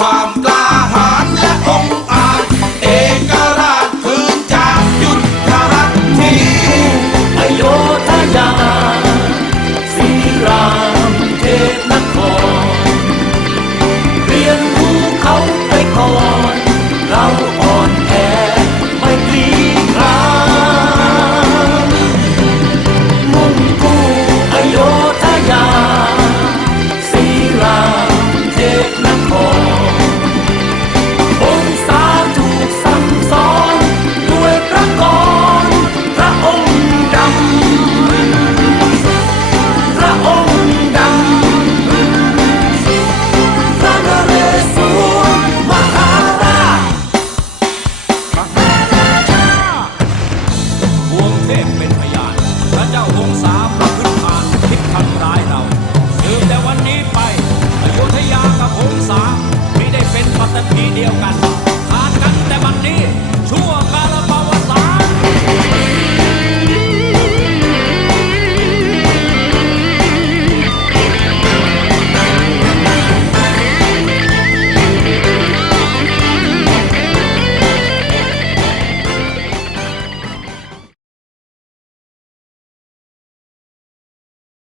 palm